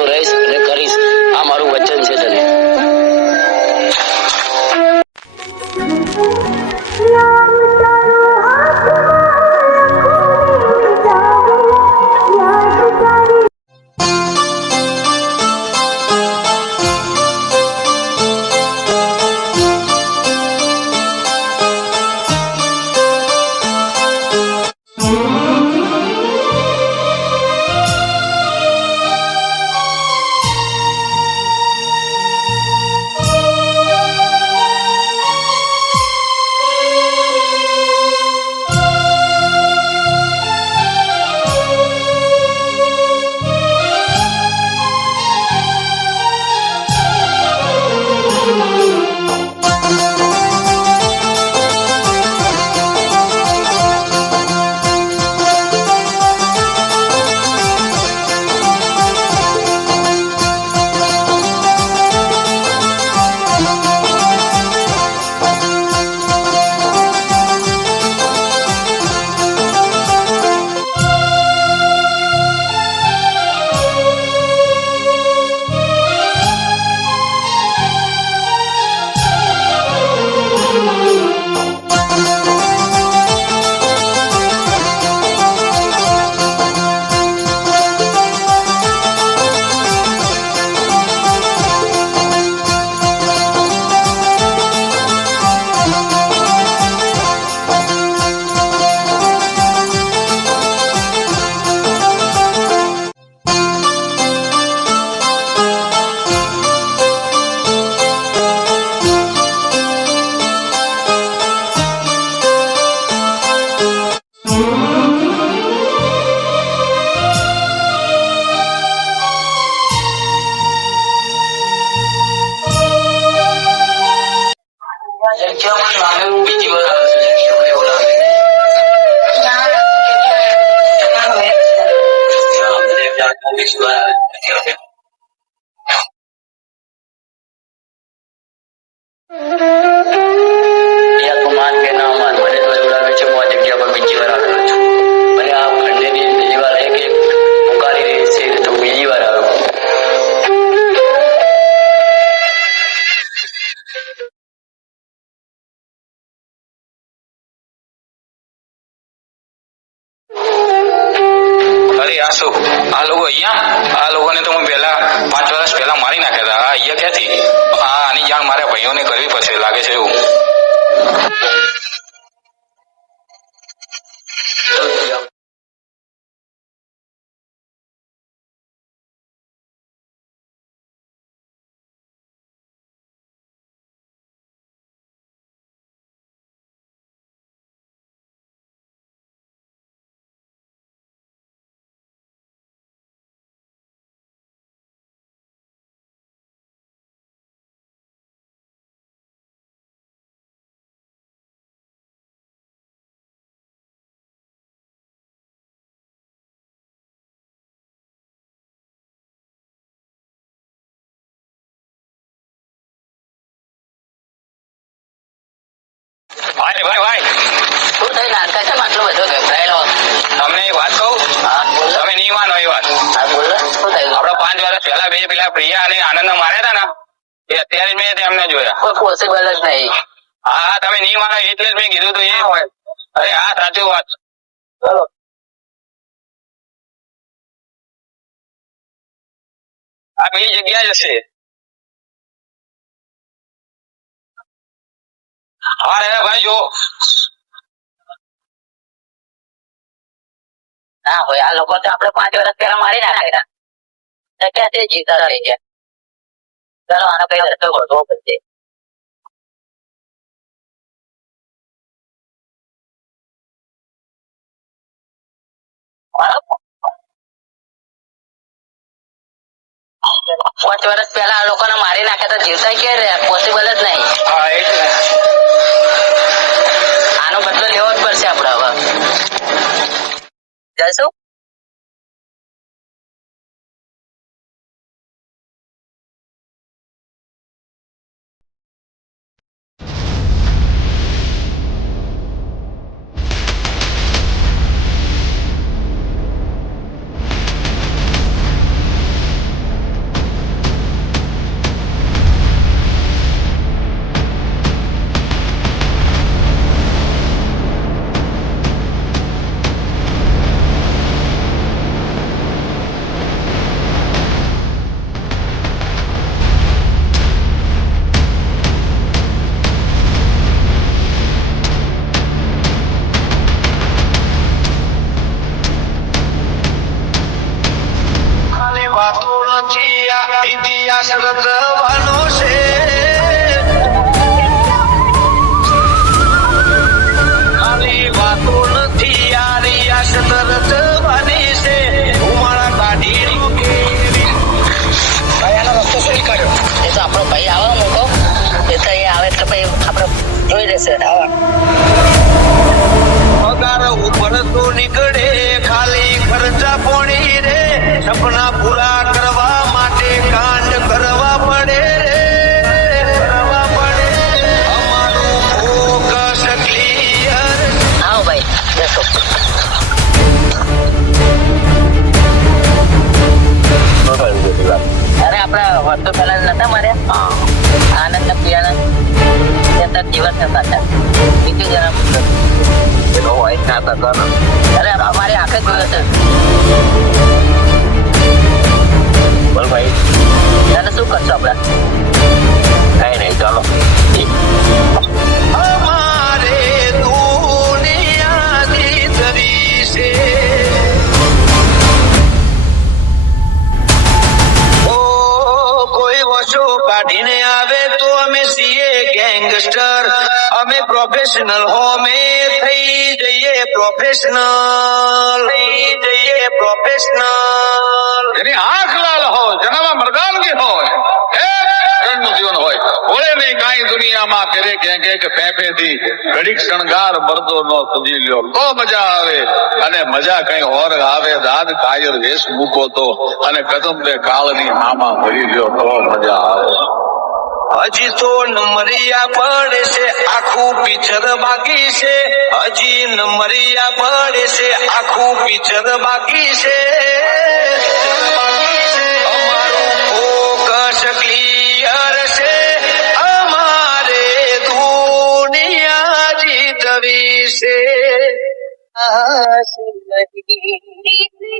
તો કરતો આ લોકો અહીંયા? આ લોકોને તો હું પહેલા પાંચ વર્ષ પહેલા મારી નાખ્યા હતા. આ અહીંયા ક્યાંથી? આ આની જાણ મારા ભાઈઓને કરવી પડશે, લાગે છે એવું. ભાઈ ભાઈ ભાઈ. શું થયું? નાનકા છે આટલો બધો ગભરાયેલો? તમને એક વાત કહું? તમે નહીં માનો એ વાત. આપડે પાંચ વર્ષ પહેલા બે પેલા પ્રિયા અને આનંદ માર્યા હતા ને એ અત્યારે મેં તેમને જોયા. પોસિબલ જ નહીં. હા તમે નહીં માનો એટલે જ મેં કીધું તો એ. હોય. અરે હા સાચું વાત. ચલો. આ બીજી જગ્યા જ હશે. હા રે ભાઈ જો ના હોય આ લોકો તો આપણે પાંચ વર્ષ પહેલા મારી નાખ્યા. ક્યાંથી જીવતા રહી છે ચલો આનો કઈ રસ્તો ગોઠવો પડશે. પાંચ વર્ષ પહેલા આ લોકોને મારી નાખ્યા તો જીવતા ક્યારે પોસિબલ જ નહીં. આનો બદલો લેવો જ પડશે આપણે હવે જઈશું I never felt આનંદ ને પિયાના એમના દિવસ હતા હતા બીજું જરા એનો હોય ના થતો અરે અમારી આંખે જોયો છે. બોલ ભાઈ. તને શું કરશો આપણે? કઈ નહીં ચાલો. કોઈ કાઢીને આવે તો અમે સીએ ગેંગસ્ટર. અમે પ્રોફેશનલ હોમે થઈ જઈએ પ્રોફેશનલ. થઈ જઈએ પ્રોફેશનલ. આંખ લાલ હોય, જેનામાં મરદાનગી હોય હોળે કઈ દુનિયામાં કરે કે કે પેપેથી ઘડીક શણગાર મરદો નો સજી લ્યો. તો મજા આવે. અને મજા કઈ ઓર આવે. દાદ કાયર વેશ મૂકો તો અને કદમ બે કાળની મામા ભરી લ્યો તો મજા આવે. હજી તો નમરિયા પડે છે આખું પિક્ચર બાકી છે. હજી નમરિયા પડે છે આખું પિક્ચર બાકી છે.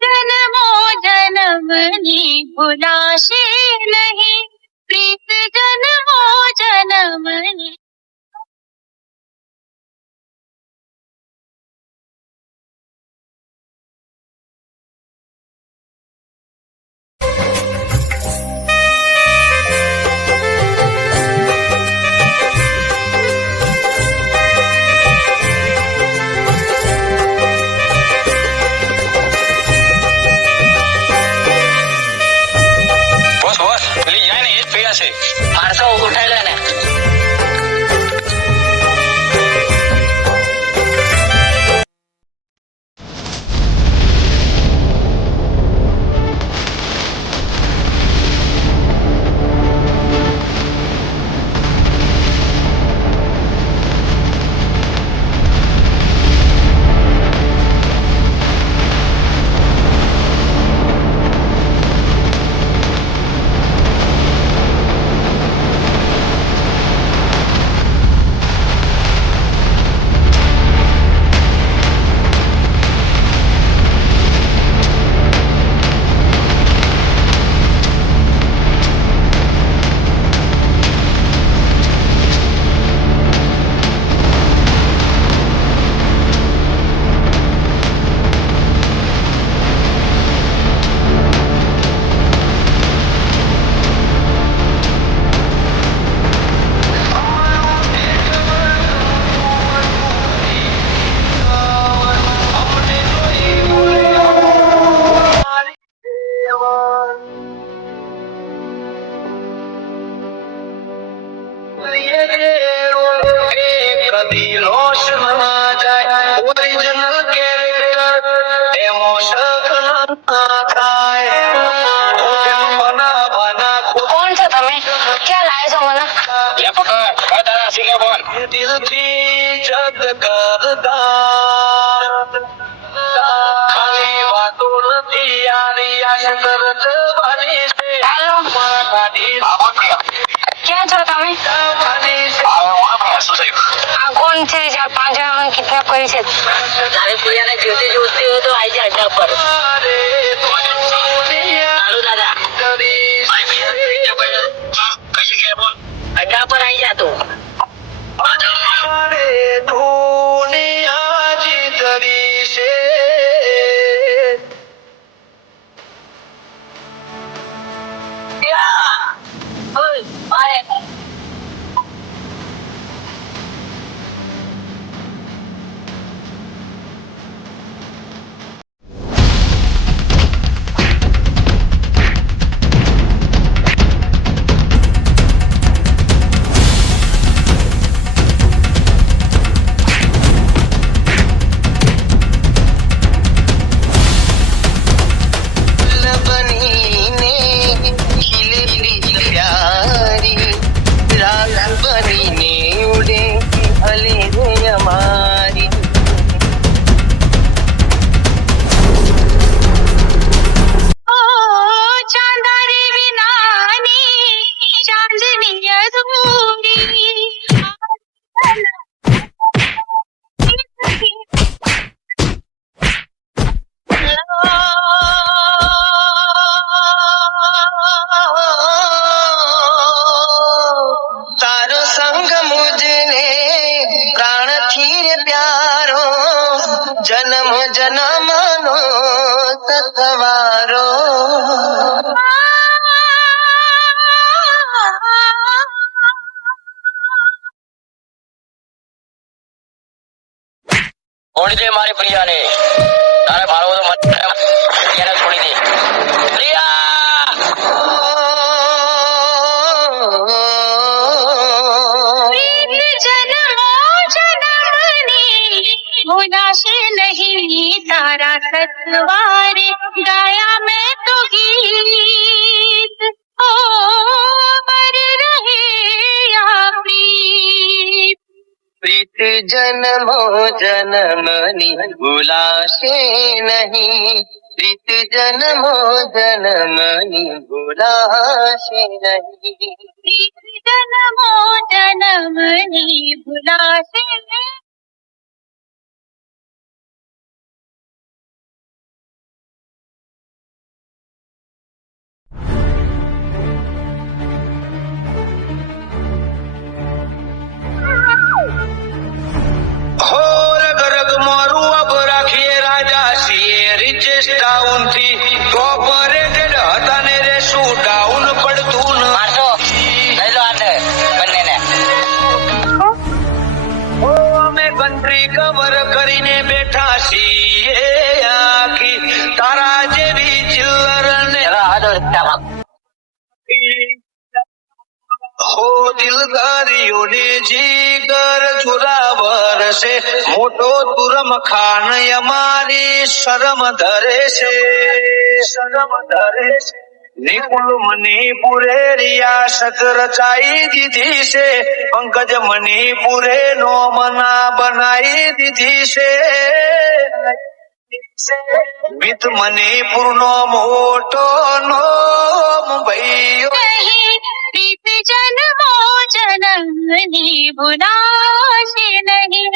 જન્મો જન્મની ભૂલાશે નહીં કદી લોસ ના જાય ઓરિજિનલ કેરેક્ટર એમોશન ના થાય બના બના કોણ છો તમે? ક્યાં લાવ્યા છો મને? લે પકડ કર તારા બોલ દિલથી જગ કરતા ખાલી વાતો નથી યારી આશ તરત બની છે. હાલો. ક્યાં છો તમે? કોણ છે ચાર પાંચ જણા કિડનેપ કરી છે. તારી પ્રિયાને જોતી જોતી હોય તો આવી જાય અડ્ડા પર. હાલો દાદા. અડ્ડા પર આવી જા તું. ધોની દુનિયા જીતવી છે. છોડી દે મારી પ્રિયાને. તારે મારો બધો મત પ્રિયાને છોડી દે. પ્રિયા જન્મો ભૂલાશે નહીં તારા સતવારે ગાયા મેં તો ગીત ઓ મર રહે પ્રીત પ્રીત જન્મો જન્મની ભૂલાશે નહીં પ્રીત જન્મો જન્મની ભૂલાશે નહીં પ્રીત જન્મો જન્મની ભૂલાશે નહીં હોર કન્ટ્રી કવર કરીને બેઠા છીએ આખી. તારા જેવી ચિલ્લર ને હો દિલદારીઓને જીગર જોરાવર છે. મોટો તુરમ ખાન અમારી શરમ ધરે છે. શરમ ધરે છે. નિકુલ મણિપુરે રિયાસત રચાઈ દીધી છે. પંકજ મણિપુરે નો મના બનાવી દીધી છે. મિત મણિપુર નો મોટો નો મુંબઈ જન્મો જનમની ભુલાશે નહીં.